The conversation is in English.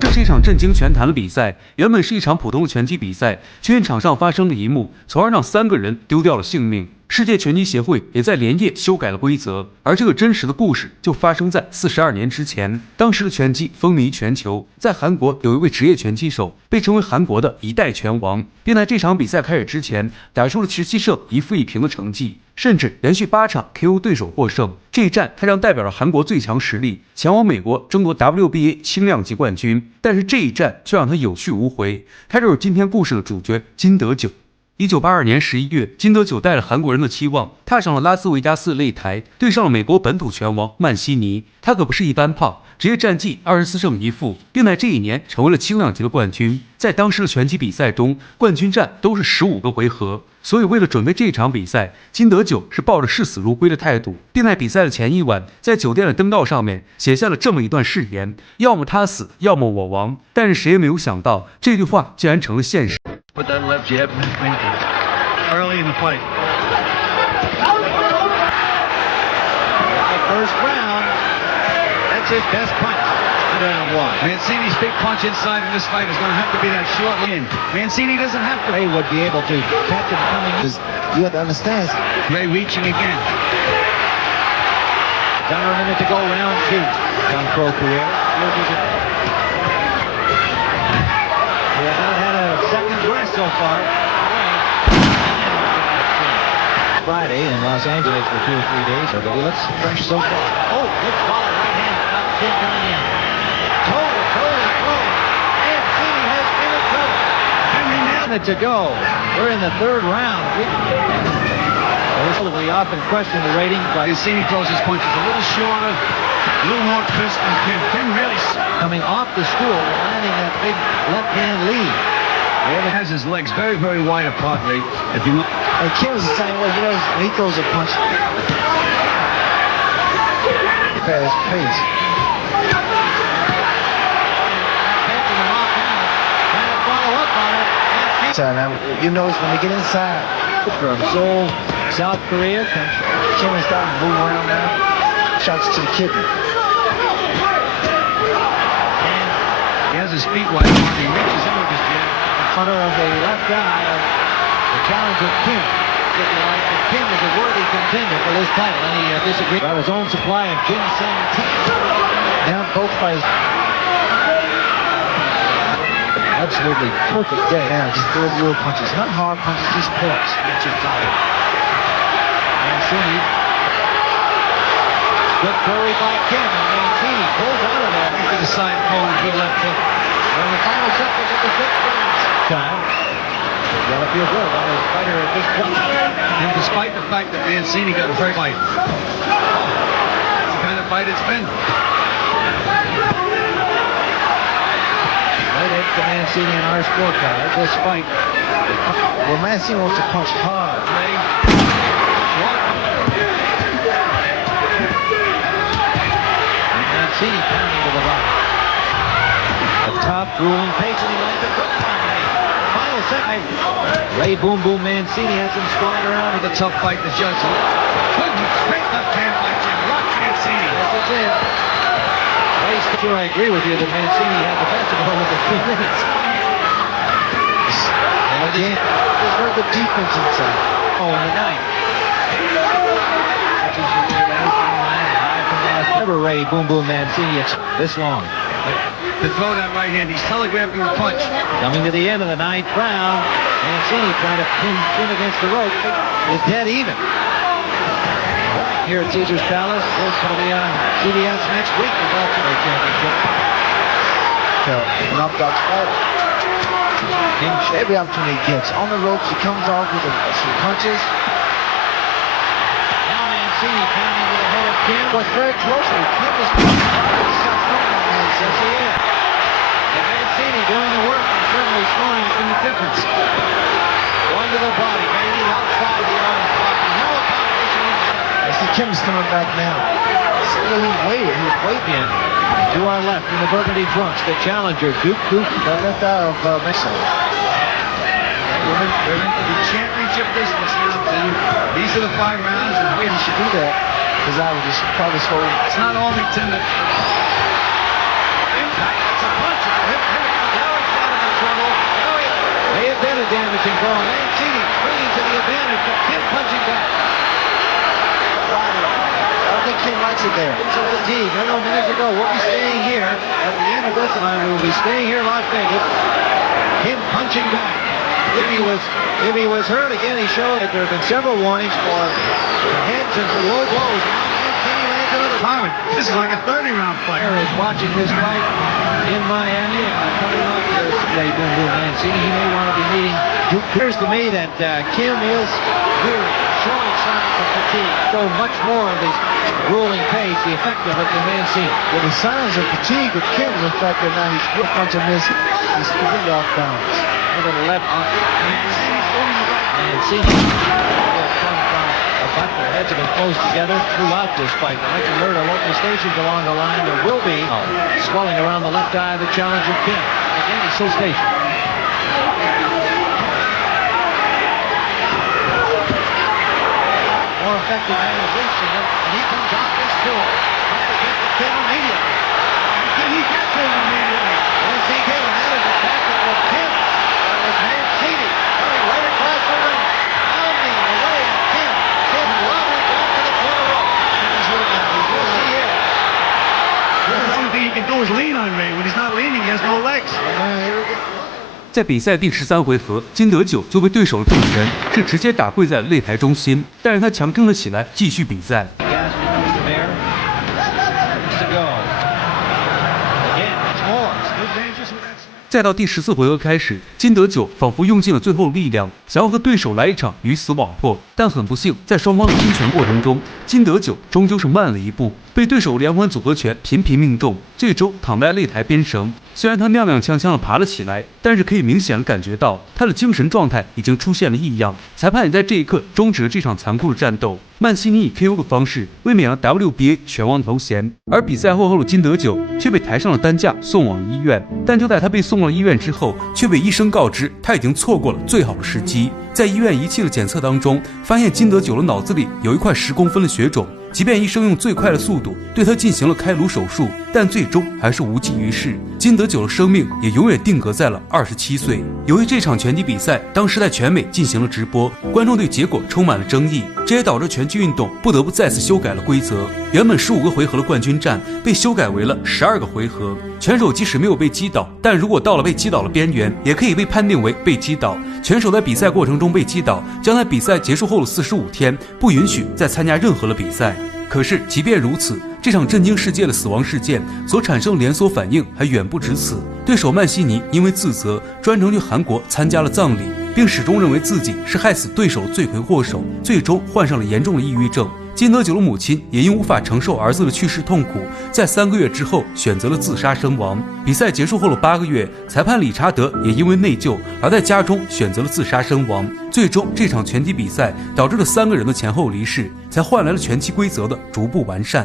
这是一场震惊拳坛的比赛，原本是一场普通的拳击比赛，却因场上发生的一幕，从而让3个人丢掉了性命。世界拳击协会也在连夜修改了规则，而这个真实的故事就发生在42年之前。当时的拳击风靡全球，在韩国有一位职业拳击手，被称为韩国的一代拳王，并在这场比赛开始之前打出了17胜1负1平的成绩。甚至连续8场 KO 对手获胜。这一战他将代表了韩国最强实力前往美国争夺 WBA 轻量级冠军，但是这一战却让他有去无回。他就是今天故事的主角金德九。1982年11月，金德九带着韩国人的期望，踏上了拉斯维加斯擂台，对上了美国本土拳王曼西尼。他可不是一般胖，职业战绩24胜1负，并在这一年成为了轻量级的冠军。在当时的拳击比赛中，冠军战都是15个回合，所以为了准备这场比赛，金德九是抱着视死如归的态度，并在比赛的前一晚，在酒店的灯道上面写下了这么一段誓言：要么他死，要么我亡。但是谁也没有想到，这句话竟然成了现实。Put that left jab early in the fight. First round, that's his best punch. Round one. Mancini's big punch inside in this fight is going to have to be that short in. Mancini doesn't have to. Ray would be able to catch him coming. You have to understand. Ray reaching again. Under a minute to go, round two. Young pro career. We have not had a second breath so far. Friday in Los Angeles for 2 or 3 days. So he looks fresh so far. Oh, good follow, right hand. Top chin coming in. Total throw. Mancini has been in trouble. Every minute to go. We're in the third round. We often question the rating. Mancini throws his punches a little shorter, a little more crisp, and Kim really coming off the stool, landing that big left-hand lead. He has his legs very, very wide apart, Ray. If you look, And Kim's the same way. You know, when he throws a punch, fast pace. So now, you notice when they get inside, from Seoul, South Korea, Kim is starting to move around now. Shots to the kidney. he has his feet wide apart. He reaches in with his jab in front of the left eye of the challenger Kim. Kim is a worthy contender for this title, and he disagrees about his own supply of ginseng tea. Now both fighters. Absolutely perfect day. Now just throw real punches, not hard punches, just pause. Mancini. Good parry by Kim, and Mancini pulls out of there. To the side, going good left hook. And the final seconds of the fifth round. Time. Gotta feel good about his fighter at this point. And despite the fact that Mancini got a fair fight, it's the kind of fight it's been. Right edge to Mancini in our scorecard. This fight. Well, Mancini wants to punch hard. Mancini pounding to the body. The top ruling patiently like the good combination. Final second. Ray Boom Boom Mancini has him scoring around with a tough fight to judge. Great left hand by Jim. Rock Mancini. This is it. Ray, sure I agree with you that Mancini had the best of it over the 2 minutes. And again, there's no good defense inside. Oh, in the ninth. Never Ray Boom Boom Mancini, it's this long. To throw that right hand, he's telegraphing the punch. Coming to the end of the ninth round, Mancini trying to pin against the rope. Is dead even. Here at Caesars Palace, this will be on CBS next week. The Welterweight Championship. So, knocked out fighter. Every opportunity he gets. On the ropes, he comes off with some punches. Now Mancini pounding to the head of Kim. But very closely. Kim is Yes, he is. And Mancini doing the work and certainly scoring in the difference. Going to the body, maybe outside the arm. No combination. I see Kim's coming back now. He waited. He was waiting. To our left in the burgundy trunks, the challenger, Duke. The left eye of Mexico. We're into the championship business now. These are the 5 rounds, and He should do that. Because I would just probably hold. it's not only Tim that... Impact, it's a punch. Everton call. Mancini bringing to the advantage, but Kim punching back. I don't think Kim likes it there. It's a fatigue. I know minutes ago, we'll be staying here. At the end of this line, we will be staying here in Las Vegas. Kim punching back. If he was hurt again, he showed that there have been several warnings for heads and for low blows. Mancini lands another time. This is like a 30-round fight. Is watching this fight in Miami. Coming off this Ray Boom Boom Mancini, he may want to be meeting. It appears to me that Kim is weary, showing signs of fatigue. So much more of this grueling pace, the effect of it than Mancini. With the signs of fatigue with Kim, the fact that now he's good punch and miss, he's completely off balance. A little left on Mancini. Their heads have been close together throughout this fight. I can alert our local stations along the line. There will be swelling around the left eye of the challenger, Kim. Again, he's still stationed. More effective than the reaching him, and he comes off this tour. Up against the Kim immediately. Can he get to him immediately? Once he came, and that is a tackle for Kim. That was Mancini coming right across the ring. Pounding away at Kim. Kim wobbling back to the corner rope. He's looking. We'll see here. The only thing he can do is lean on Ray. When he's not leaning, he has no legs. Here we go. 在比赛第13回合，金德九就被对手的重拳是直接打跪在了擂台中心，但是他强撑了起来，继续比赛。 再到第14回合开始，金德九仿佛用尽了最后的力量，想要和对手来一场鱼死网破，但很不幸，在双方的拼拳过程中，金德九终究是慢了一步，被对手连环组合拳频频命中，最终躺在擂台边绳。虽然他踉踉跄跄的爬了起来，但是可以明显的感觉到他的精神状态已经出现了异样。裁判也在这一刻终止了这场残酷的战斗。曼西尼以 KO 的方式卫冕了 WBA 拳王头衔，而比赛后的金德九却被抬上了担架送往了医院。但就在他被送到医院之后，却被医生告知他已经错过了最好的时机。在医院仪器的检测当中，发现金德九的脑子里有一块10公分的血肿。即便医生用最快的速度对他进行了开颅手术，但最终还是无济于事。金德九的生命也永远定格在了27岁。由于这场拳击比赛当时在全美进行了直播，观众对结果充满了争议，这也导致拳击运动不得不再次修改了规则。原本15个回合的冠军战被修改为了12个回合。拳手即使没有被击倒，但如果到了被击倒的边缘，也可以被判定为被击倒。拳手在比赛过程中被击倒，将在比赛结束后的45天不允许再参加任何的比赛。可是即便如此，这场震惊世界的死亡事件所产生的连锁反应还远不止此。对手曼西尼因为自责，专程去韩国参加了葬礼，并始终认为自己是害死对手的罪魁祸首，最终患上了严重的抑郁症。金德九的母亲也因无法承受儿子的去世痛苦，在3个月之后选择了自杀身亡。比赛结束后的8个月，裁判理查德也因为内疚而在家中选择了自杀身亡。最终，这场拳击比赛导致了3个人的前后离世，才换来了拳击规则的逐步完善。